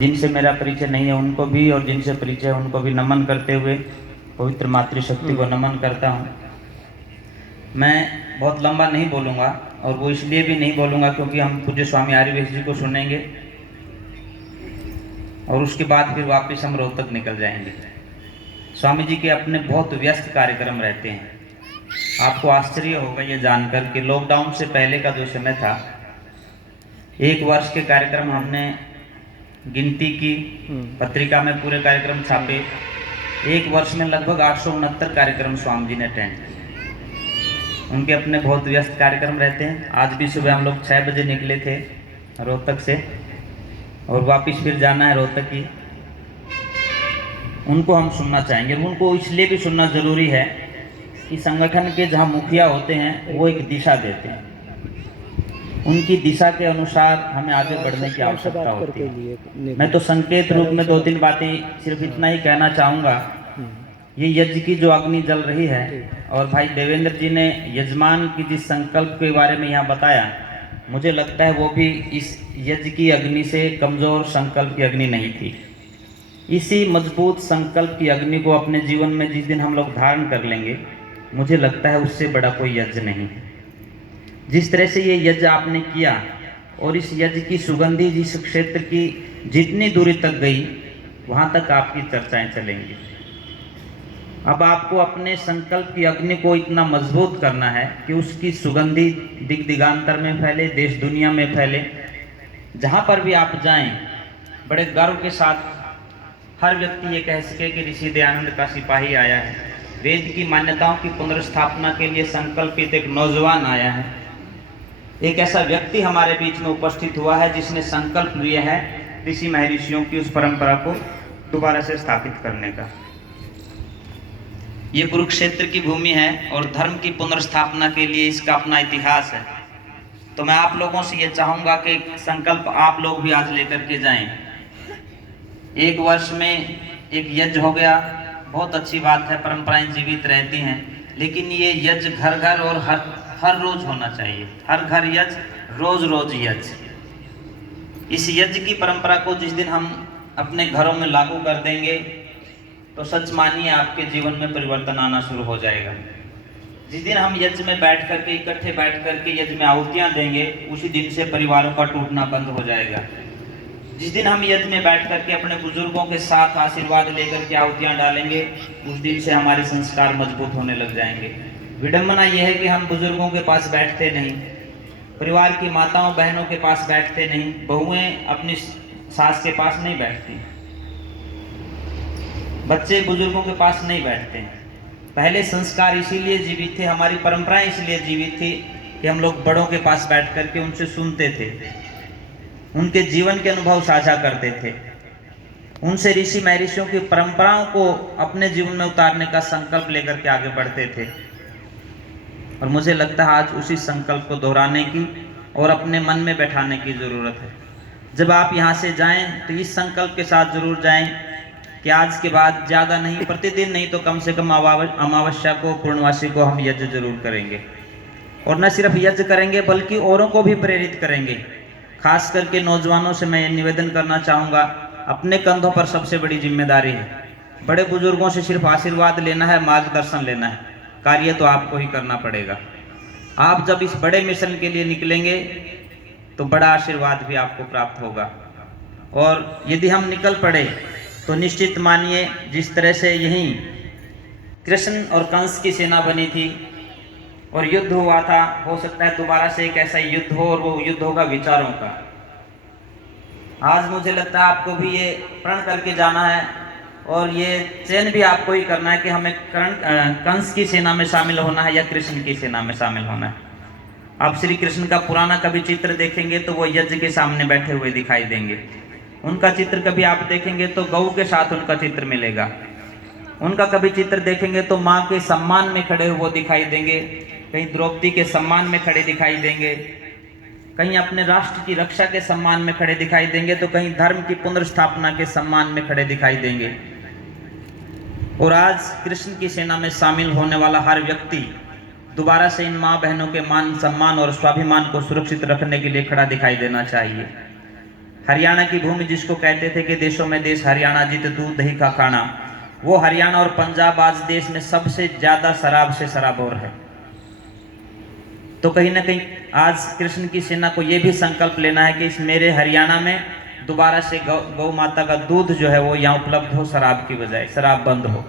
जिनसे मेरा परिचय नहीं है उनको भी और जिनसे परिचय है उनको भी नमन करते हुए पवित्र मातृशक्ति को नमन करता हूँ। मैं बहुत लंबा नहीं बोलूँगा और वो इसलिए भी नहीं बोलूँगा क्योंकि हम पूज्य स्वामी आर्यवेश जी को सुनेंगे और उसके बाद फिर वापस हम रोहतक निकल जाएंगे। स्वामी जी के अपने बहुत व्यस्त कार्यक्रम रहते हैं। आपको आश्चर्य होगा ये जानकर कि लॉकडाउन से पहले का जो समय था, 1 वर्ष के कार्यक्रम हमने गिनती की, पत्रिका में पूरे कार्यक्रम छापे। 1 वर्ष में लगभग 869 कार्यक्रम स्वामी जी ने अटेंड किए। उनके अपने बहुत व्यस्त कार्यक्रम रहते हैं। आज भी सुबह हम लोग 6 बजे निकले थे रोहतक से और वापस फिर जाना है रोहतक ही। उनको हम सुनना चाहेंगे। उनको इसलिए भी सुनना ज़रूरी है कि संगठन के जहाँ मुखिया होते हैं वो एक दिशा देते हैं, उनकी दिशा के अनुसार हमें आगे बढ़ने की आवश्यकता होती है। मैं तो संकेत रूप में 2-3 बातें सिर्फ इतना ही कहना चाहूँगा। ये यज्ञ की जो अग्नि जल रही है और भाई देवेंद्र जी ने यजमान की जिस संकल्प के बारे में यहाँ बताया, मुझे लगता है वो भी इस यज्ञ की अग्नि से कमज़ोर संकल्प की अग्नि नहीं थी। इसी मजबूत संकल्प की अग्नि को अपने जीवन में जिस दिन हम लोग धारण कर लेंगे, मुझे लगता है उससे बड़ा कोई यज्ञ नहीं है। जिस तरह से ये यज्ञ आपने किया और इस यज्ञ की सुगंधी जिस क्षेत्र की जितनी दूरी तक गई, वहाँ तक आपकी चर्चाएं चलेंगी। अब आपको अपने संकल्प की अग्नि को इतना मजबूत करना है कि उसकी सुगंधी दिग दिगांतर में फैले, देश दुनिया में फैले। जहाँ पर भी आप जाएं, बड़े गर्व के साथ हर व्यक्ति ये कह सके कि ऋषि दयानंद का सिपाही आया है। वेद की मान्यताओं की पुनर्स्थापना के लिए संकल्पित एक नौजवान आया है। एक ऐसा व्यक्ति हमारे बीच में उपस्थित हुआ है जिसने संकल्प लिया है ऋषि महर्षियों की उस परंपरा को दोबारा से स्थापित करने का। ये कुरुक्षेत्र की भूमि है और धर्म की पुनर्स्थापना के लिए इसका अपना इतिहास है। तो मैं आप लोगों से ये चाहूँगा कि संकल्प आप लोग भी आज लेकर के जाएं। 1 वर्ष में एक यज्ञ हो गया, बहुत अच्छी बात है, परंपराएं जीवित रहती हैं, लेकिन ये यज्ञ घर घर और हर रोज होना चाहिए। हर घर यज्ञ, रोज रोज यज्ञ। इस यज्ञ की परंपरा को जिस दिन हम अपने घरों में लागू कर देंगे तो सच मानिए आपके जीवन में परिवर्तन आना शुरू हो जाएगा। जिस दिन हम यज्ञ में बैठ करके, इकट्ठे बैठ करके यज्ञ में आहुतियाँ देंगे, उसी दिन से परिवारों का टूटना बंद हो जाएगा। जिस दिन हम यज्ञ में बैठ करके अपने बुजुर्गों के साथ आशीर्वाद लेकर के आहुतियाँ डालेंगे, उस दिन से हमारे संस्कार मजबूत होने लग जाएंगे। विडंबना यह है कि हम बुजुर्गों के पास बैठते नहीं, परिवार की माताओं बहनों के पास बैठते नहीं, बहुएं अपनी सास के पास नहीं बैठती, बच्चे बुजुर्गों के पास नहीं बैठते हैं। पहले संस्कार इसीलिए जीवित थे, हमारी परंपराएं इसलिए जीवित थी कि हम लोग बड़ों के पास बैठ करके उनसे सुनते थे, उनके जीवन के अनुभव साझा करते थे, उनसे ऋषि महर्षियों की परंपराओं को अपने जीवन में उतारने का संकल्प लेकर के आगे बढ़ते थे। और मुझे लगता है आज उसी संकल्प को दोहराने की और अपने मन में बैठाने की ज़रूरत है। जब आप यहाँ से जाएं तो इस संकल्प के साथ जरूर जाएं कि आज के बाद ज़्यादा नहीं, प्रतिदिन नहीं तो कम से कम अमावस्या को, पूर्णवासी को हम यज्ञ जरूर करेंगे। और न सिर्फ यज्ञ करेंगे बल्कि औरों को भी प्रेरित करेंगे। खास करके नौजवानों से मैं निवेदन करना चाहूँगा, अपने कंधों पर सबसे बड़ी जिम्मेदारी है। बड़े बुजुर्गों से सिर्फ आशीर्वाद लेना है, मार्गदर्शन लेना है, कार्य तो आपको ही करना पड़ेगा। आप जब इस बड़े मिशन के लिए निकलेंगे तो बड़ा आशीर्वाद भी आपको प्राप्त होगा। और यदि हम निकल पड़े तो निश्चित मानिए, जिस तरह से यहीं कृष्ण और कंस की सेना बनी थी और युद्ध हुआ था, हो सकता है दोबारा से एक ऐसा युद्ध हो और वो युद्ध होगा विचारों का। आज मुझे लगता है आपको भी ये प्रण करके जाना है और ये चयन भी आपको ही करना है कि हमें कंस की सेना में शामिल होना है या कृष्ण की सेना में शामिल होना है। आप श्री कृष्ण का पुराना कभी चित्र देखेंगे तो वो यज्ञ के सामने बैठे हुए दिखाई देंगे। उनका चित्र कभी आप देखेंगे तो गऊ के साथ उनका चित्र मिलेगा। उनका कभी चित्र देखेंगे तो माँ के सम्मान में खड़े हुए दिखाई देंगे, कहीं द्रौपदी के सम्मान में खड़े दिखाई देंगे, कहीं अपने राष्ट्र की रक्षा के सम्मान में खड़े दिखाई देंगे, तो कहीं धर्म की पुनर्स्थापना के सम्मान में खड़े दिखाई देंगे। और आज कृष्ण की सेना में शामिल होने वाला हर व्यक्ति दोबारा से इन माँ बहनों के मान सम्मान और स्वाभिमान को सुरक्षित रखने के लिए खड़ा दिखाई देना चाहिए। हरियाणा की भूमि जिसको कहते थे कि देशों में देश हरियाणा जित दूध दही का खाना, वो हरियाणा और पंजाब आज देश में सबसे ज्यादा शराब से शराबोर है। तो कहीं ना कहीं आज कृष्ण की सेना को ये भी संकल्प लेना है कि इस मेरे हरियाणा में दोबारा से गौ माता का दूध जो है वो यहाँ उपलब्ध हो, शराब की बजाय शराब बंद हो।